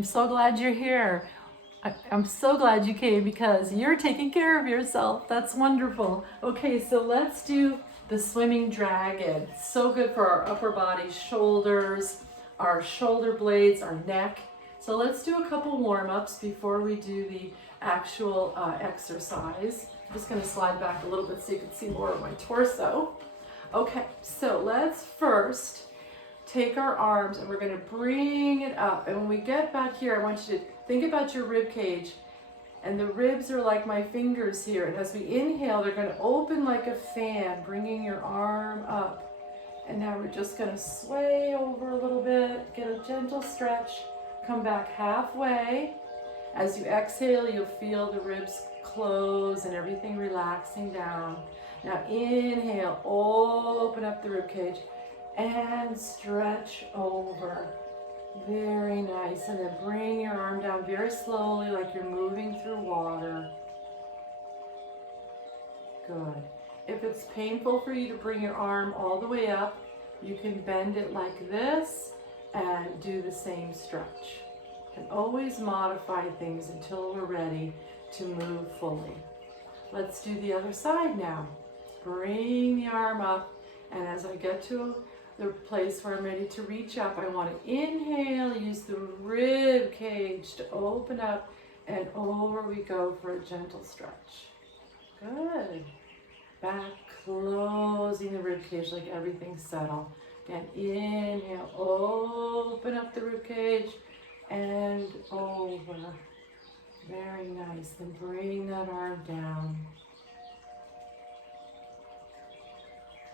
I'm so glad you're here. I'm so glad you came because you're taking care of yourself. That's wonderful. Okay, so let's do the swimming dragon. So good for our upper body, shoulders, our shoulder blades, our neck. So let's do a couple warm-ups before we do the actual exercise. I'm just going to slide back a little bit so you can see more of my torso. Okay, so let's first take our arms and we're going to bring it up. And when we get back here, I want you to think about your rib cage. And the ribs are like my fingers here. And as we inhale, they're going to open like a fan, bringing your arm up. And now we're just going to sway over a little bit, get a gentle stretch, come back halfway. As you exhale, you'll feel the ribs close and everything relaxing down. Now inhale, open up the rib cage and stretch over. Very nice. And then bring your arm down very slowly like you're moving through water. Good. If it's painful for you to bring your arm all the way up, you can bend it like this and do the same stretch. And always modify things until we're ready to move fully. Let's do the other side now. Bring the arm up, and as I get to the place where I'm ready to reach up, I want to inhale, use the rib cage to open up, and over we go for a gentle stretch. Good. Back, closing the rib cage like everything's settled. Again, inhale, open up the rib cage, and over. Very nice. Then bring that arm down.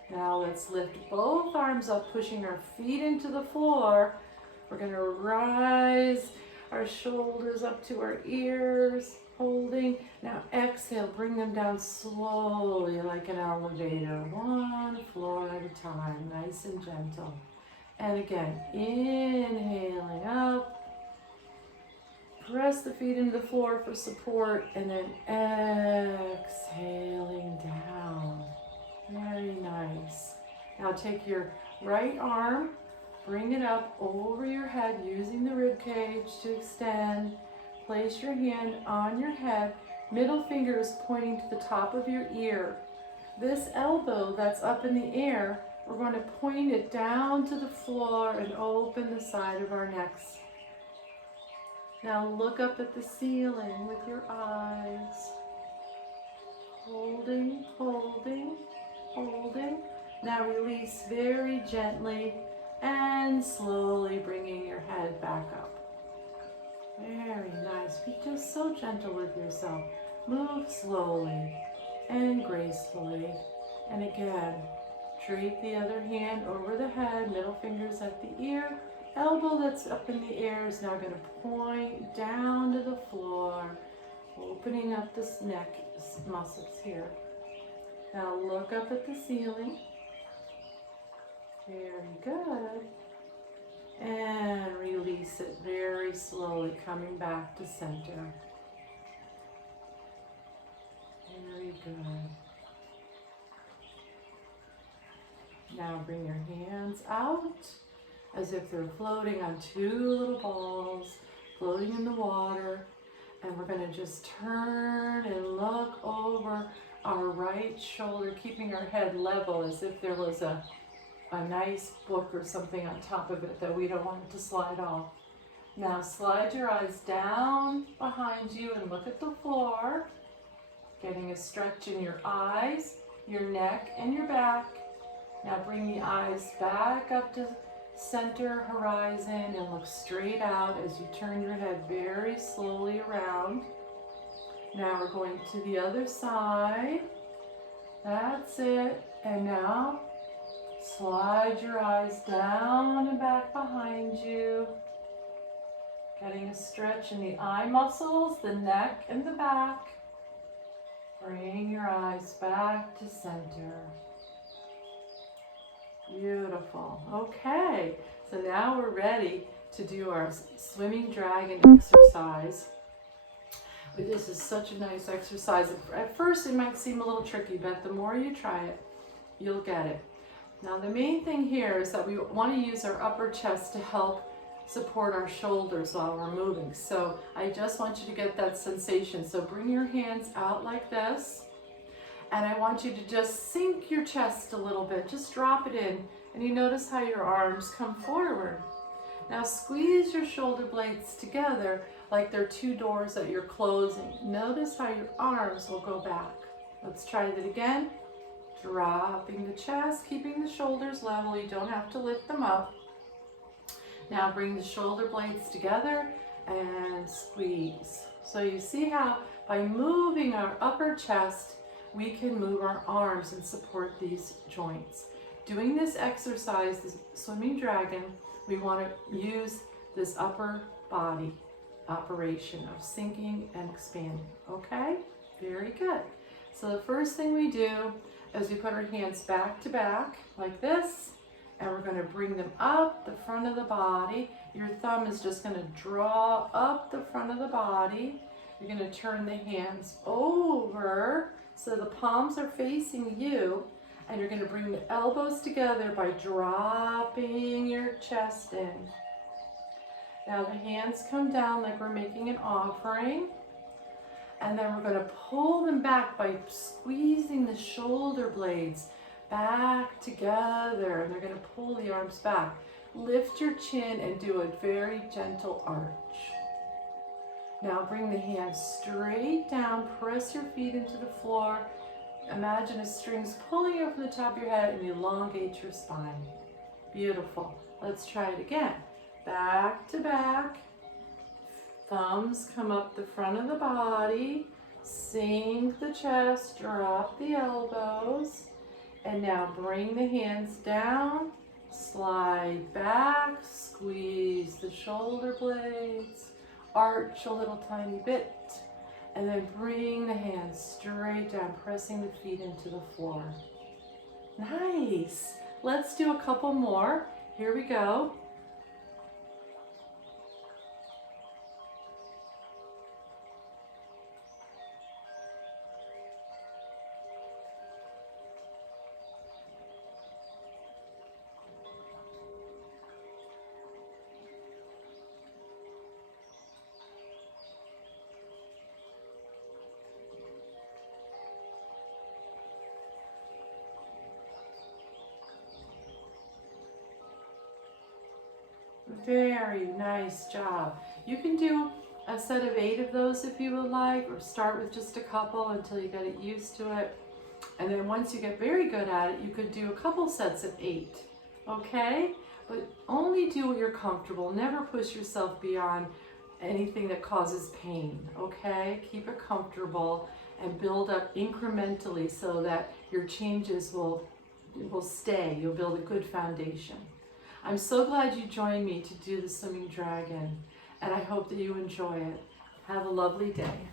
Now let's lift both arms up, pushing our feet into the floor. We're going to rise our shoulders up to our ears, holding. Now exhale, bring them down slowly like an elevator, one floor at a time, nice and gentle. And again, inhaling up. Press the feet into the floor for support, and then exhaling down. Very nice. Now take your right arm, bring it up over your head using the rib cage to extend. Place your hand on your head, middle finger is pointing to the top of your ear. This elbow that's up in the air, we're going to point it down to the floor and open the side of our necks. Now look up at the ceiling with your eyes. Holding, holding, holding. Now release very gently and slowly bringing your head back up. Very nice. Be just so gentle with yourself. Move slowly and gracefully. And again, treat the other hand over the head, middle fingers at the ear. Elbow that's up in the air is now going to point down to the floor, opening up this neck muscles here. Now look up at the ceiling. Very good. And release it very slowly, coming back to center. Very good. Now bring your hands out as if they're floating on two little balls, floating in the water. And we're going to just turn and look over our right shoulder, keeping our head level as if there was a nice book or something on top of it that we don't want it to slide off. Now slide your eyes down behind you and look at the floor, getting a stretch in your eyes, your neck, and your back. Now bring the eyes back up to center horizon and look straight out as you turn your head very slowly around. Now we're going to the other side. That's it. And now slide your eyes down and back behind you. Getting a stretch in the eye muscles, the neck, and the back. Bring your eyes back to center. Beautiful. Okay, so now we're ready to do our swimming dragon exercise. This is such a nice exercise. At first it might seem a little tricky, but the more you try it, you'll get it. Now the main thing here is that we want to use our upper chest to help support our shoulders while we're moving. So I just want you to get that sensation. So bring your hands out like this. And I want you to just sink your chest a little bit. Just drop it in. And you notice how your arms come forward. Now squeeze your shoulder blades together like they're two doors that you're closing. Notice how your arms will go back. Let's try that again. Dropping the chest, keeping the shoulders level. You don't have to lift them up. Now bring the shoulder blades together and squeeze. So you see how by moving our upper chest, we can move our arms and support these joints. Doing this exercise, this swimming dragon, we want to use this upper body operation of sinking and expanding, okay? Very good. So the first thing we do is we put our hands back to back like this, and we're going to bring them up the front of the body. Your thumb is just going to draw up the front of the body. You're going to turn the hands over so the palms are facing you, and you're going to bring the elbows together by dropping your chest in. Now the hands come down like we're making an offering, and then we're going to pull them back by squeezing the shoulder blades back together, and they're going to pull the arms back. Lift your chin and do a very gentle arch. Now bring the hands straight down, press your feet into the floor. Imagine a string's pulling you from the top of your head and elongate your spine. Beautiful. Let's try it again. Back to back. Thumbs come up the front of the body. Sink the chest, drop the elbows. And now bring the hands down, slide back, squeeze the shoulder blades, arch a little tiny bit, and then bring the hands straight down, pressing the feet into the floor. Nice. Let's do a couple more. Here we go. Very nice job. You can do a set of 8 of those if you would like, or start with just a couple until you get used to it. And then once you get very good at it, you could do a couple sets of 8, okay? But only do what you're comfortable. Never push yourself beyond anything that causes pain, okay? Keep it comfortable and build up incrementally so that your changes will stay. You'll build a good foundation. I'm so glad you joined me to do the swimming dragon, and I hope that you enjoy it. Have a lovely day.